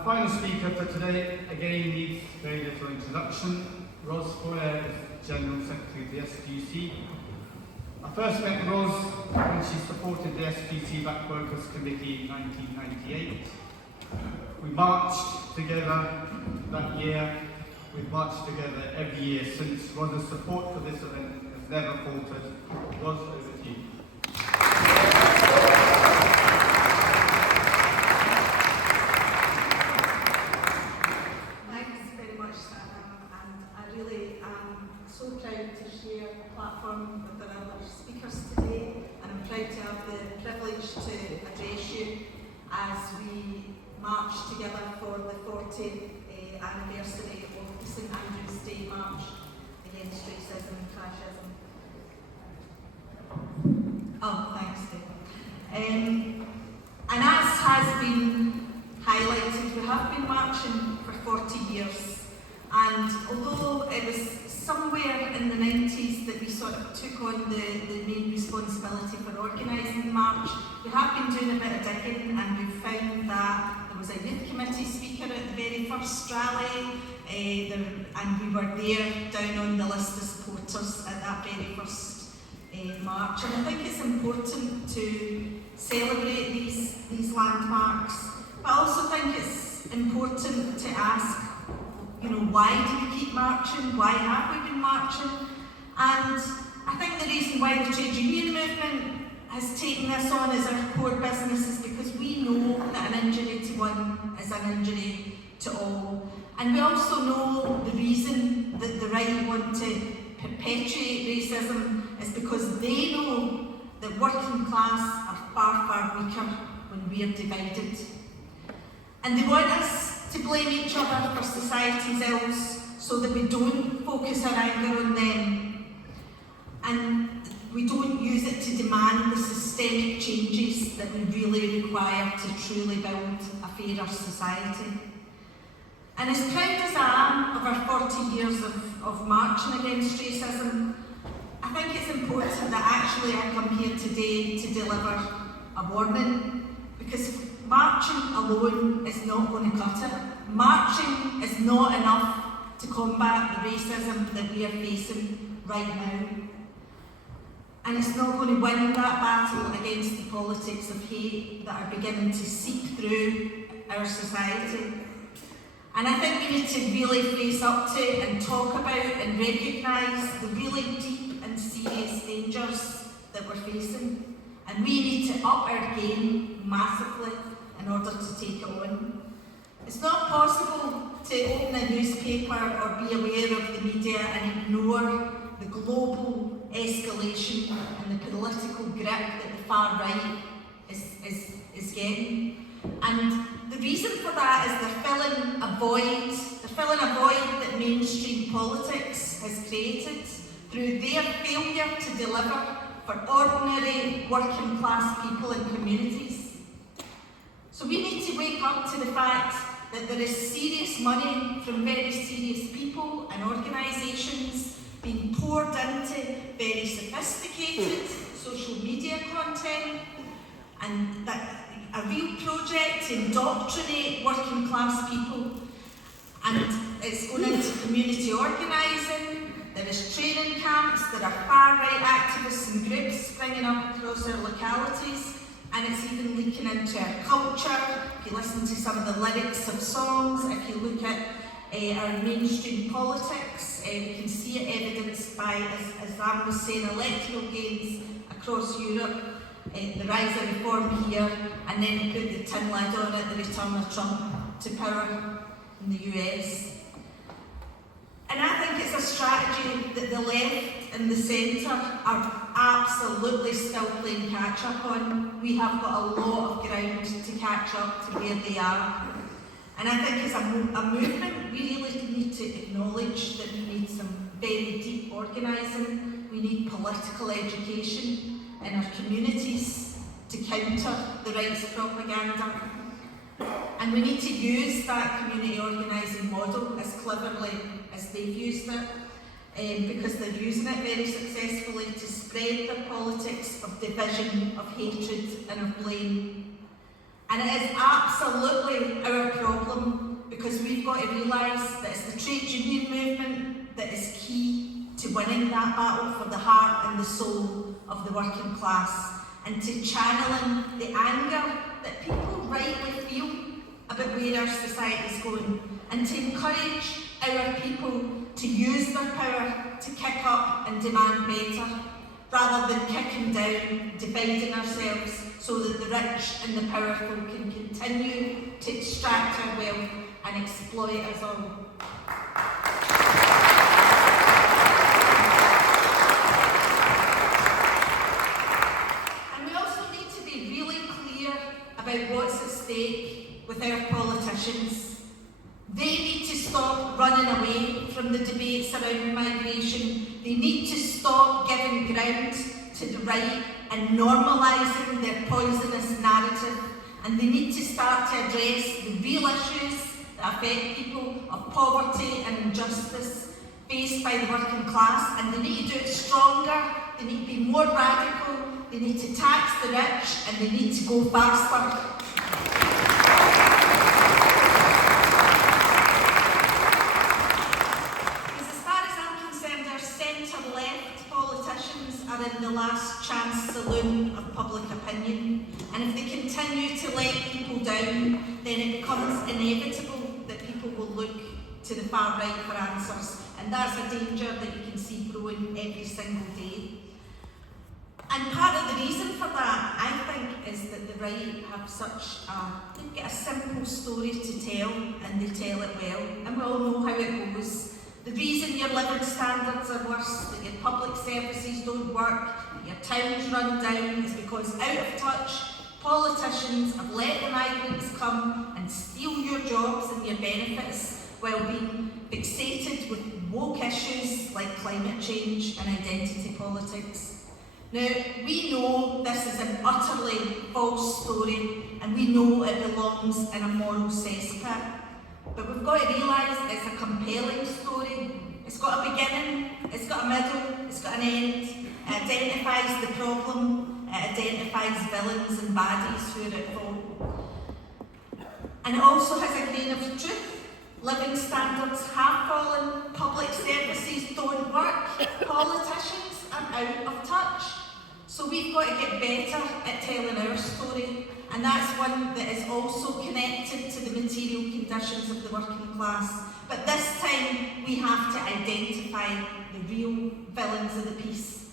Our final speaker for today, again, needs very little introduction. Ros Foyer is General Secretary of the STUC. I first met Ros when she supported the SPC Back Workers Committee in 1998. We marched together that year. We've marched together every year since. Ros's support for this event has never faltered. Ros, over to you. So proud to share a platform with our other speakers today, and I'm proud to have the privilege to address you as we march together for the 40th anniversary of the St Andrew's Day March against racism and fascism. Oh, thanks, Dave. And as has been highlighted, we have been marching for 40 years, and although it was somewhere in the 90s that we sort of took on the main responsibility for organising the march, we have been doing a bit of digging, and we found that there was a youth committee speaker at the very first rally, and we were there down on the list of supporters at that very first march. And I think it's important to celebrate these landmarks, but I also think it's important to ask, why do we keep marching? Why have we been marching? And I think the reason why the trade union movement has taken this on as our core business is because we know that an injury to one is an injury to all. And we also know the reason that the right want to perpetuate racism is because they know that working class are far, far weaker when we are divided. And they want us to blame each other for society's ills so that we don't focus our anger on them, and we don't use it to demand the systemic changes that we really require to truly build a fairer society. And as proud as I am of our 40 years of marching against racism, I think it's important that actually I come here today to deliver a warning, because marching alone is not going to cut it. Marching is not enough to combat the racism that we are facing right now. And it's not going to win that battle against the politics of hate that are beginning to seep through our society. And I think we need to really face up to and talk about and recognise the really deep and serious dangers that we're facing. And we need to up our game massively in order to take it on. It's not possible to open a newspaper or be aware of the media and ignore the global escalation and the political grip that the far right is getting. And the reason for that is they're filling a void that mainstream politics has created through their failure to deliver for ordinary working class people and communities. So we need to wake up to the fact that there is serious money from very serious people and organisations being poured into very sophisticated social media content, and that a real project to indoctrinate working class people. And it's going into community organising, there is training camps, there are far-right activists and groups springing up across our localities, and it's even leaking into our culture. If you listen to some of the lyrics of songs, if you look at our mainstream politics, we can see it evidenced by, as Anne was saying, electoral gains across Europe, the rise of reform here, and then put the tin lid on it, the return of Trump to power in the US. And I think it's a strategy that the left and the centre are absolutely still playing catch up on. We have got a lot of ground to catch up to where they are. And I think as a movement, we really need to acknowledge that we need some very deep organising. We need political education in our communities to counter the right's propaganda. And we need to use that community organising model as cleverly as they've used it, because they're using it very successfully to spread their politics of division, of hatred and of blame. And it is absolutely our problem winning that battle for the heart and the soul of the working class, and to channeling the anger that people rightly feel about where our society is going, and to encourage our people to use their power to kick up and demand better, rather than kicking down, dividing ourselves so that the rich and the powerful can continue to extract our wealth and exploit us all. And we also need to be really clear about what's at stake with our politicians. They need to stop running away from the debates around migration. They need to stop giving ground to the right and normalising their poisonous narrative. And they need to start to address the real issues that affect people of poverty and injustice faced by the working class. And they need to do it stronger, they need to be more radical, they need to tax the rich, and they need to go faster. In the last chance saloon of public opinion, and if they continue to let people down, then it becomes inevitable that people will look to the far right for answers, and that's a danger that you can see growing every single day. And part of the reason for that, I think, is that the right have they've got a simple story to tell, and they tell it well, and we all know how it goes. The reason your living standards are worse, that your public services don't work, that your towns run down, is because out of touch politicians have let the migrants come and steal your jobs and your benefits while being fixated with woke issues like climate change and identity politics. Now, we know this is an utterly false story, and we know it belongs in a moral cesspit. But we've got to realise it's a compelling story. It's got a beginning, it's got a middle, it's got an end. It identifies the problem, it identifies villains and baddies who are at fault. And it also has a grain of truth. Living standards have fallen, public services don't work, politicians are out of touch. So we've got to get better at telling our story, and that's one that is also connected to the material conditions of the working class. But this time we have to identify the real villains of the piece.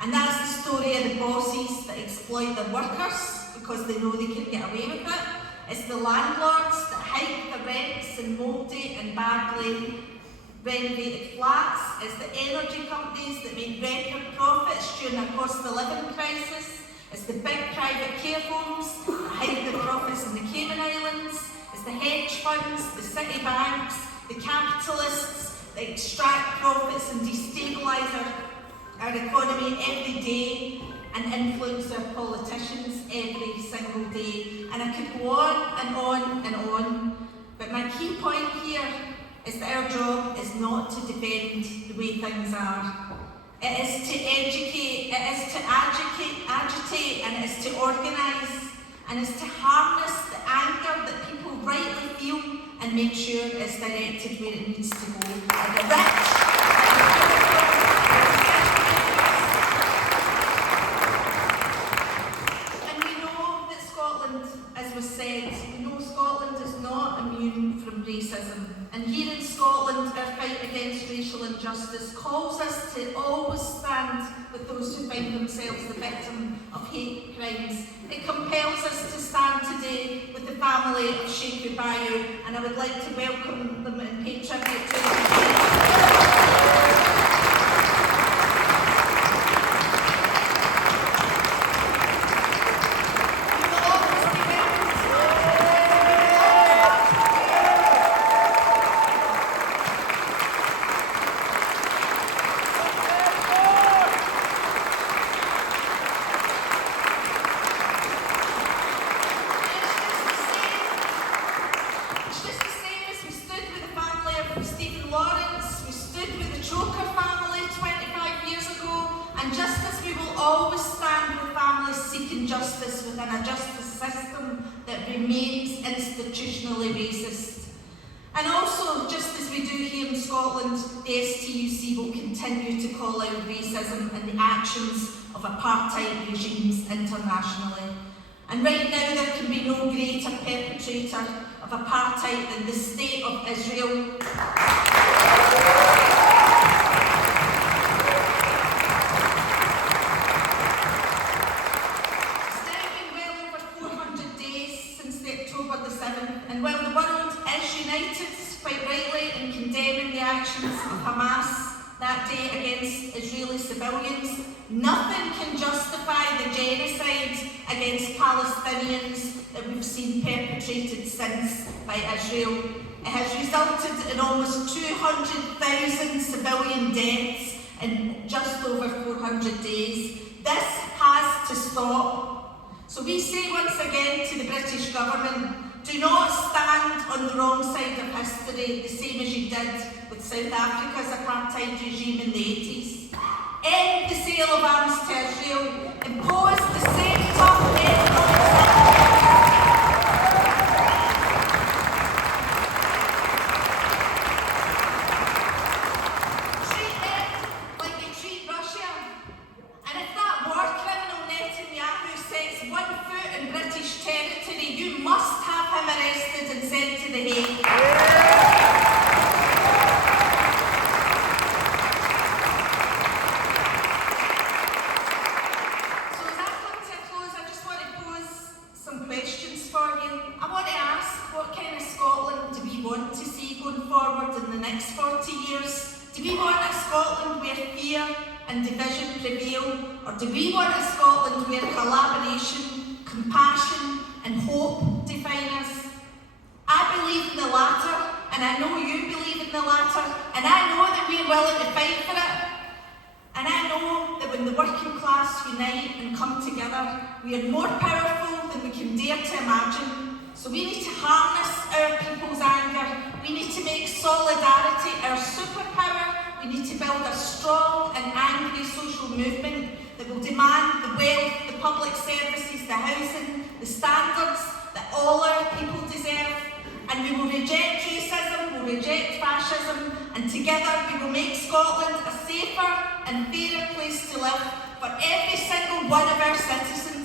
And that's the story of the bosses that exploit their workers because they know they can get away with it. It's the landlords that hike the rents in mouldy and badly renovated flats. It's the energy companies that make record profits during a cost of living crisis. It's the big private care homes that hide the profits in the Cayman Islands. It's the hedge funds, the city banks, the capitalists that extract profits and destabilise our economy every day and influence our politicians every single day. And I could go on and on and on. But my key point here is that our job is not to defend the way things are. It is to educate, it is to agitate, and it is to organise, and it's to harness the anger that people rightly feel and make sure it's directed where it needs to go. And the rich, and we know that Scotland, as was said, we know Scotland is not immune from racism. And here in Scotland, our fight against racial injustice calls us to always stand with those who find themselves the victim of hate crimes. It compels us to stand today with the family of Sheikh Bayou, and I would like to welcome them and pay tribute to them. And also, just as we do here in Scotland, the STUC will continue to call out racism and the actions of apartheid regimes internationally. And right now there can be no greater perpetrator of apartheid than the State of Israel. It's now been well over 400 days since the October the 7th, and while the world is united, quite rightly, in condemning the actions of Hamas that day against Israeli civilians, nothing can justify the genocide against Palestinians that we've seen perpetrated since by Israel. It has resulted in almost 200,000 civilian deaths in just over 400 days. This has to stop. So we say once again to the British government, do not stand on the wrong side of history, the same as you did with South Africa's apartheid regime in the 80s. End the sale of arms to Israel, impose the same tough economic treat them like they treat Russia. And if that war criminal Netanyahu sets one foot in British territory, you must have him arrested and sent to the Hague. So as I come to a close, I just want to pose some questions for you. I want to ask, what kind of Scotland do we want to see going forward in the next 40 years? Do we want a Scotland where fear and division prevail? Or do we want a Scotland where collaboration, compassion and hope define us? I believe in the latter, and I know you believe in the latter, and I know that we're willing to fight for it. And I know that when the working class unite and come together, we are more powerful than we can dare to imagine. So we need to harness our people's anger. We need to make solidarity our superpower. We need to build a strong and angry social movement that will demand the wealth, the public services, the housing, the standards that all our people deserve. And we will reject racism, we'll reject fascism, and together we will make Scotland a safer and fairer place to live for every single one of our citizens.